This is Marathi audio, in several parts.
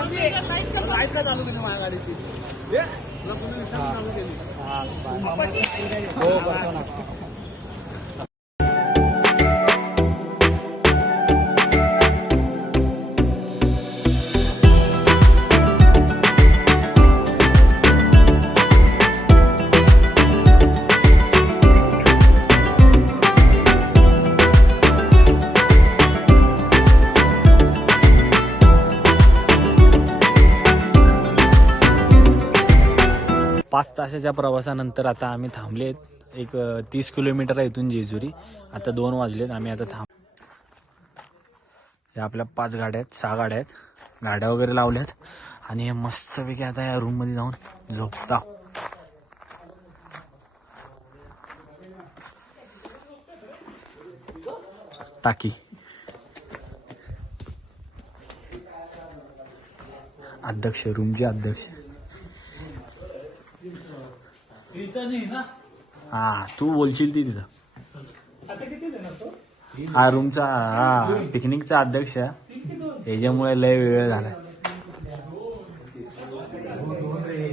चालू केली माझ्या गाडीची हो करतो ना. पाच तासाच्या प्रवासानंतर आता आम्ही थांबलेत. एक 30 किलोमीटर आहे इथून जेजुरी. आता 2 वाजलेत. आम्ही आता या आपल्या 5 गाड्या आहेत, 6 गाड्या आहेत. गाड्या वगैरे लावल्यात आणि हे मस्तपैकी आता या रूम मध्ये जाऊन झोपता. टाकी अध्यक्ष, रूमचे अध्यक्ष. हा तू बोलशील ती तिथं. हा रूमचा, हा पिकनिकचा अध्यक्ष. याच्यामुळे लय वेळ झाला.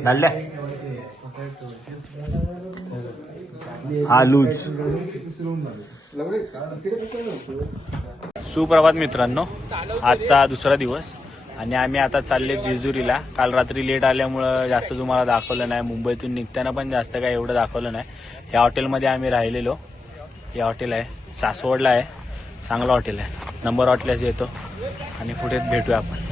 झाल्या हा लूज. सुप्रभात मित्रांनो, आजचा दुसरा दिवस आणि आम्ही आता चालले जेजुरीला. काल रात्री लेट आल्यामुळं जास्त तुम्हाला दाखवलं नाही. मुंबईतून निघताना पण जास्त काय एवढं दाखवलं नाही. या हॉटेलमध्ये आम्ही राहिलेलो. हे हॉटेल आहे सासवडला आहे. चांगलं हॉटेल आहे. नंबर हॉटेलच येतो आणि पुढे भेटूया आपण.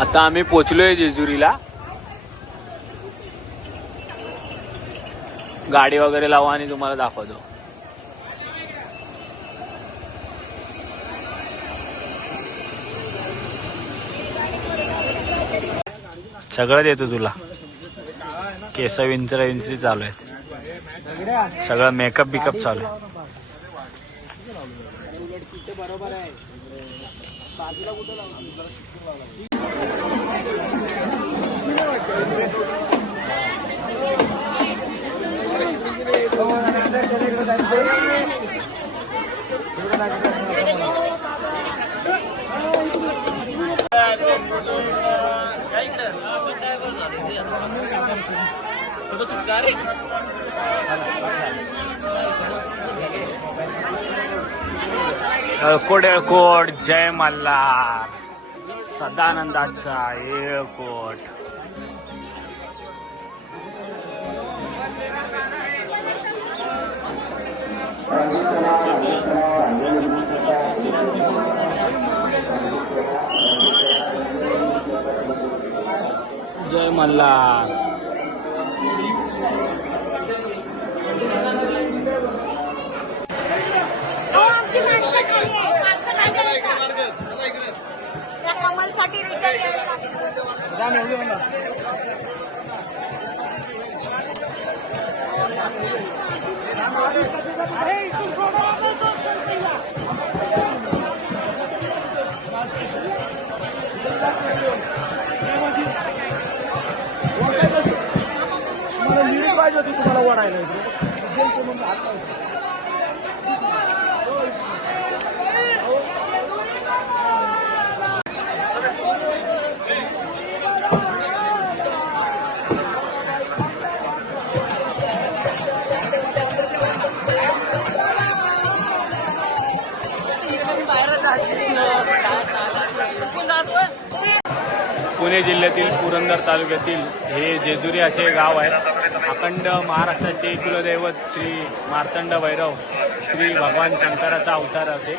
आता आम्ही पोचलोय जेजुरीला. गाडी वगैरे लावा आणि तुम्हाला दाखवतो. सगळं देतो तुला. केस विंचरी चालू आहेत. सगळं मेकअप बिकअप चालू आहे. बरोबर आहे. बाजूला कुठं एळकोट एळकोट जय मल्हार. सदानंदाचा एळकोट. जय मल्हार. पाहिजे होती तुम्हाला ओढायला. ठाणे जिल्ह्यातील पुरंदर तालुक्यातील हे जेजुरी असे गाव आहे. अखंड महाराष्ट्राचे कुलदैवत श्री मार्तंड भैरव श्री भगवान शंकराचा अवतार होते.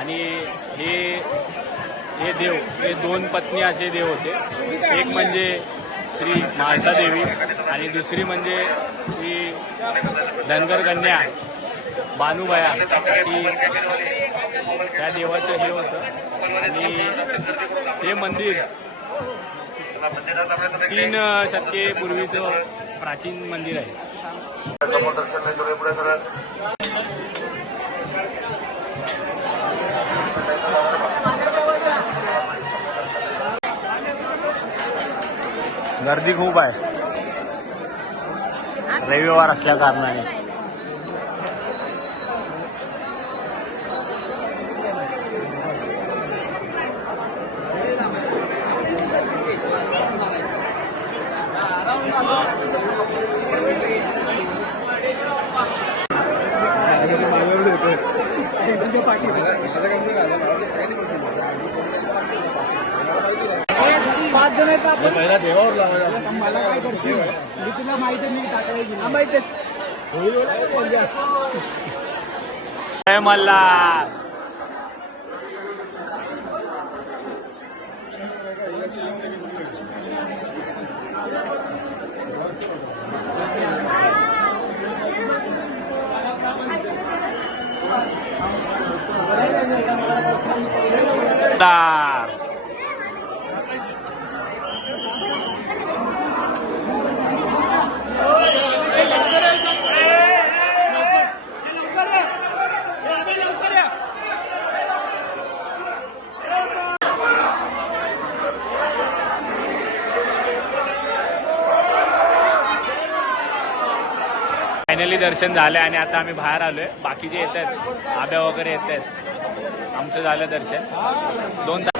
आणि हे देव हे दोन पत्नी असे देव होते. एक म्हणजे श्री म्हाळसादेवी आणि दुसरी म्हणजे श्री धनगर कन्या बानुबाया अशी त्या देवाचं हे होतं. आणि हे मंदिर 3 शतके पूर्वीचं प्राचीन मंदिर आहे. गर्दी खूप आहे रविवार असल्या कारणाने. पाच जणांचा आपण पहिला देवावर लावायला. मला काय करशील मी तुला माहिती मी टाकायची माहितीच. जय मल्हार. फायनली दर्शन झालं आणि आता आम्ही बाहेर आलोय. बाकीचे येत आहेत, आब्या वगैरे येत आहेत. आमचं झालं दर्शन 2 तास.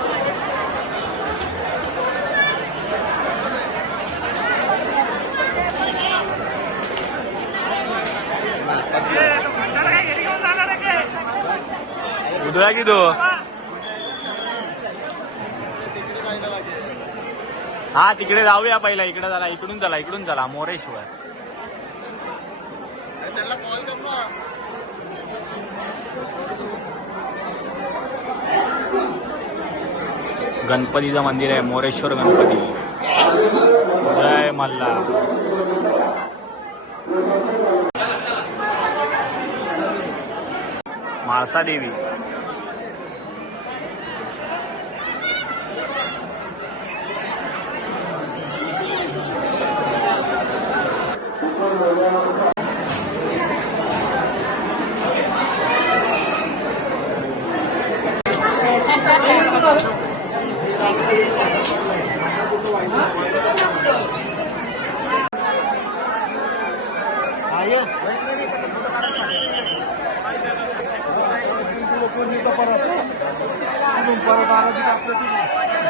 उधळा की तो हा तिकडे जाऊया पहिला. इकडे चला, इकडून चला मोरेश्वर. गणपतीचं मंदिर आहे, मोरेश्वर गणपती. जय मल्हार. म्हाळसादेवी.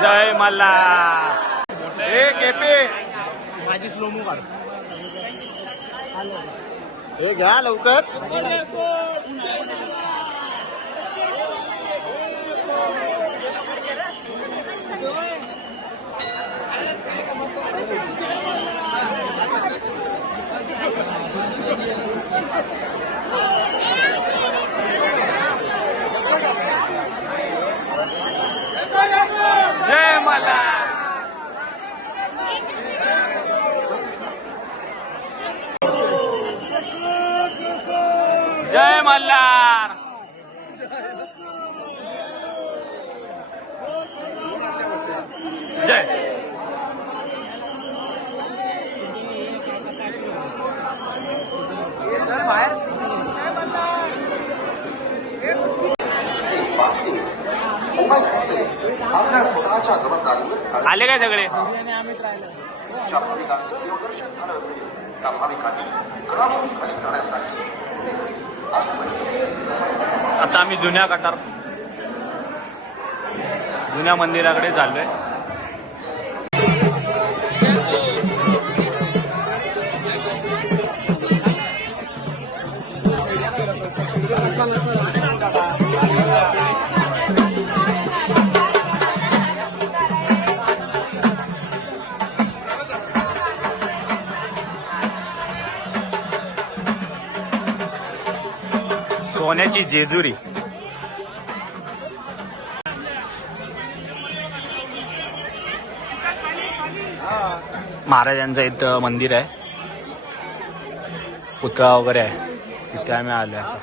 जय मल्हार. माझी स्लोमो काढ. हे घ्या लवकर. जय मल्हार. जय मल्हार. जय. आले काय सगळे. आता आम्ही जुन्या मंदिराकडे चाललोय. सोन्याची जेजुरी. महाराजांचं इथं मंदिर आहे, पुतळा वगैरे आहे, तिथे आम्ही आलोय आता.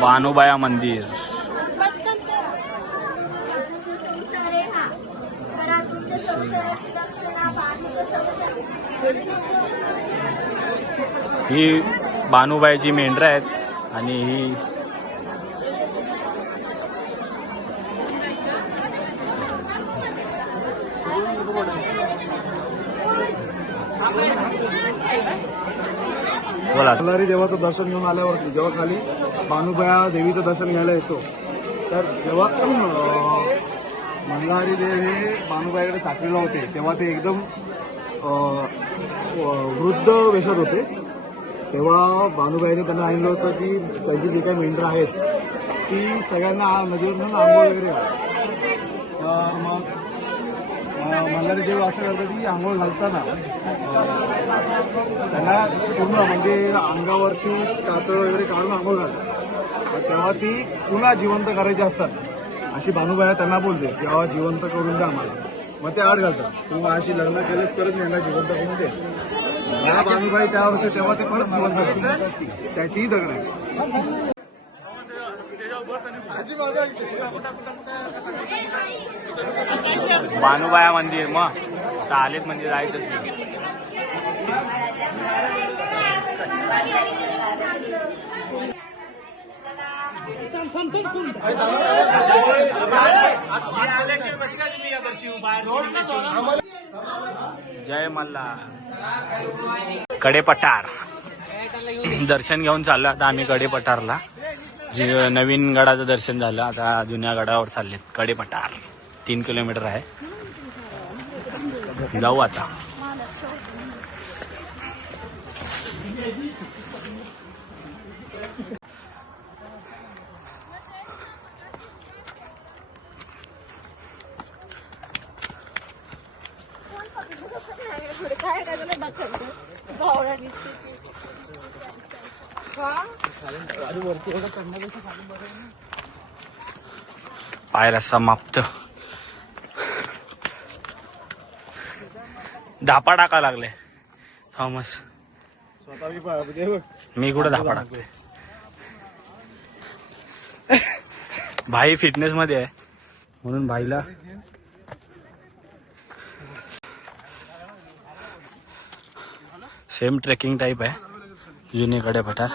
बानुबाया मंदिर. ही बानुबाईची मेंढरं आहेत आणि ही बोला. मल्हारी देवाचं दर्शन घेऊन आल्यावरती जेव्हा खाली बानुबाया देवीचं दर्शन घ्यायला येतो, तर जेव्हा मल्हारी देव हे बानुबाईकडे साखरीला होते तेव्हा ते एकदम वृद्ध वेशात होते. तेव्हा बानुबाईने त्यांना सांगितलं होतं की त्यांची जी काही मेंढरं आहेत ती सगळ्यांना नदीवर आंघोळ वगैरे तर मग मल्हारी देव असं करतात की आंघोळ घालताना त्यांना पूर्ण म्हणजे अंगावरची कातळ वगैरे काढून आंघोळ घालतात. तेव्हा ती पुन्हा जिवंत करायची असतात अशी बानुबाया त्यांना बोलते, तेव्हा जिवंत करून द्या आम्हाला. मग ते आड घालतात, तुम्ही माझ्याशी लग्न केलं तरच मी यांना जिवंत करून दे. या बानुबाई त्यावर होते तेव्हा ते परत जिवंत करतात. त्याचीही दगड आहे. बानुबाया मंदिर. मग आता आलेत म्हणजे जायचंच नाही. जय मल्हार. कडेपठार दर्शन घेऊन चाललो आता आम्ही कडेपठारला. नवीन गडाचं दर्शन झालं, आता जुन्या गडावर चाललेत. कडेपठार 3 किलोमीटर आहे, जाऊ आता. पायऱ्या समाप्त. धापा टाका लागले थॉमस. मी कुठं धापा टाकतोय. भाई फिटनेस मध्ये आहे म्हणून भाईला सेम ट्रेकिंग टाइप आहे जुने कडेपठार.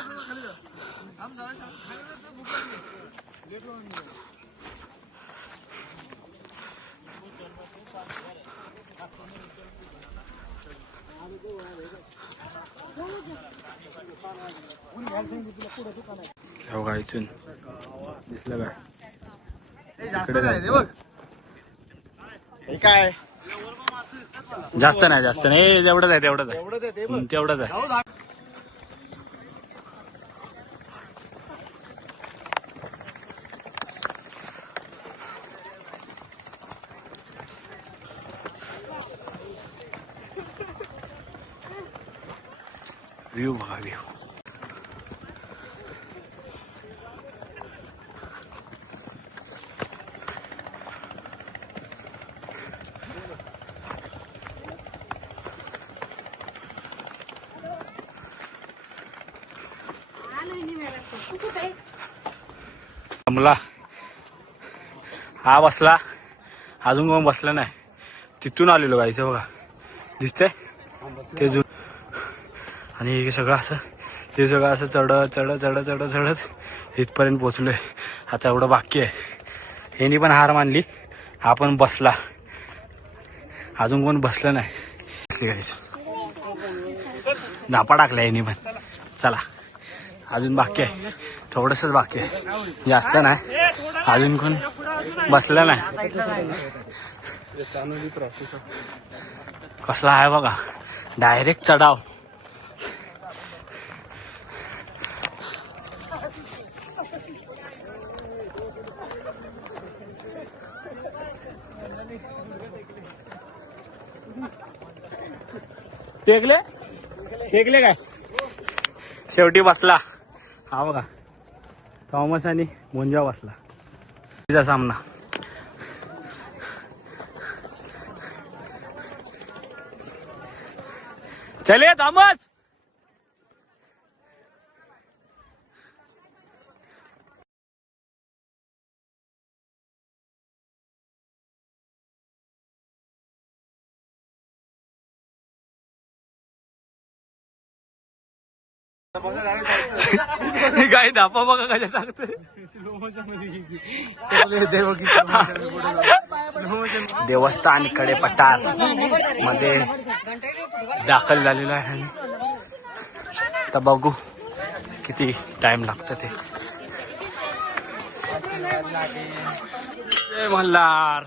बघा इथून दिसलं काय जास्त नाही तेवढंच आहे तेवढंच आहे. व्ह्यू बघा व्ह्यू. जमला हा बसला, अजून कोण बसला नाही. तिथून आलेलो गायचं बघा दिसतंय ते आणि हे सगळं असं चढत इथपर्यंत पोहोचलोय. आता एवढं बाकी आहे. ह्यानी पण हार मानली, हा पण बसला, अजून कोण बसलं नाही. धापा टाकला यांनी पण. चला अजून बाकी आहे, थोडंसंच बाकी आहे, जास्त नाही. अजून कोण बसलं नाही. कसला आहे बघा, डायरेक्ट चढाव. टेकले टेकले काय, शेवटी बसला. हा बघा, थॉमस आणि मुंजा बसला. तिचा सामना. चले थॉमस. काय धापा बघा कशा टाकतोय. देवस्थान कडे पठार मध्ये दाखल झालेला आहे. तर बघू किती टाइम लागतं ते. जय मल्हार.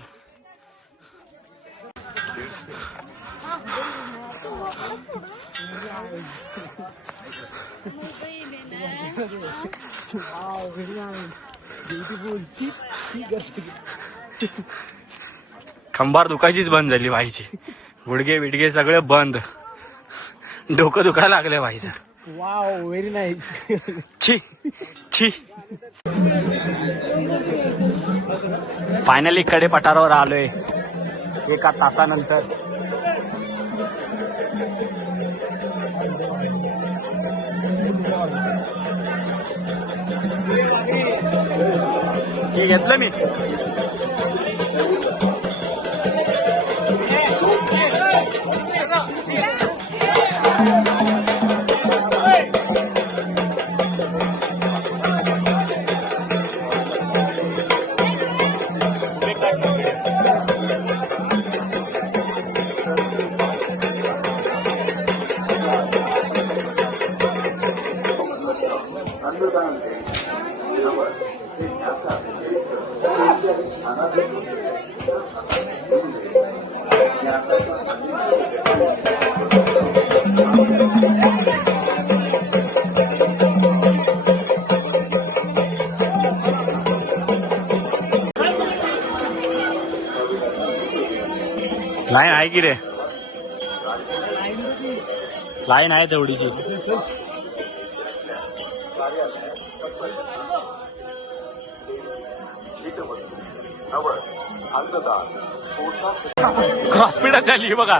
कंबार दुखायचीच बंद झाली बाईची. गुडघे बिडगे सगळे बंद. डोकं दुखायला लागले बाईचं. Wow, very nice. छी छी. फायनली कडे पठारावर आलोय एका तासानंतर. हे घेतलं मी. लाईन आहे की रे, लाईन आहे तेवढीची. क्रॉसपीडच झाली बघा.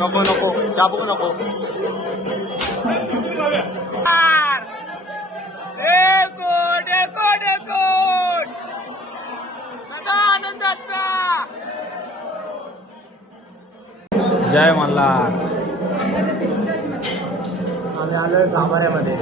नको नको चाबूक नको. सदा आनंदाचा. जय मल्हार. आम्ही आलोय गाभाऱ्यामध्ये.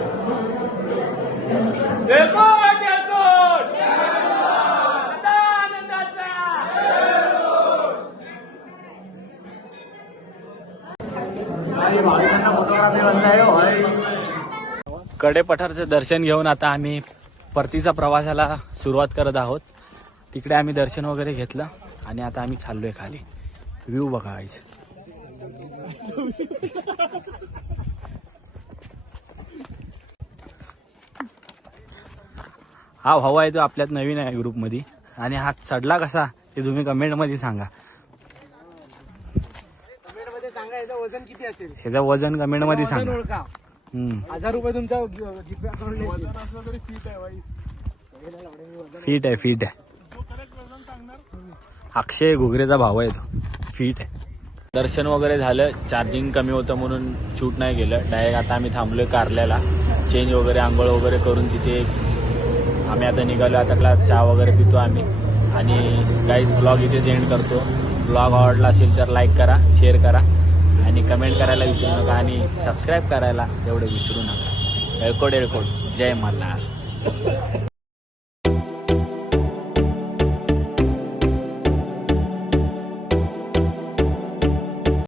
कडे पठारचं दर्शन घेऊन आता आम्ही परतीचा प्रवासाला सुरुवात करत आहोत. तिकडे आम्ही दर्शन वगैरे घेतलं आणि आता आम्ही चाललोय खाली. व्ह्यू बघायचं. हा हवा आहे तो आपल्यात नवीन आहे ग्रुपमध्ये आणि हा चढला कसा ते तुम्ही कमेंट मध्ये सांगा. याचं वजन किती असेल ह्याचं वजन कमेंट मध्ये सांगा. 1000 रुपये तुमच्या फीट आहे. अक्षय घुगरेचा भाव आहे तो. फीट आहे. दर्शन वगैरे झालं. चार्जिंग कमी होतं म्हणून शूट नाही गेलं. डायरेक्ट आता आम्ही थांबलोय कारल्याला. चेंज वगैरे आंघोळ वगैरे करून तिथे आम्ही आता निघालो. आता चहा वगैरे पितो आम्ही आणि गाईज ब्लॉग इथेच एंड करतो. ब्लॉग आवडला असेल तर लाईक करा, शेअर करा आणि कमेंट करायला विसरू नका आणि सबस्क्राईब करायला तेवढे विसरू नका. एळकोट. जय मल्हार.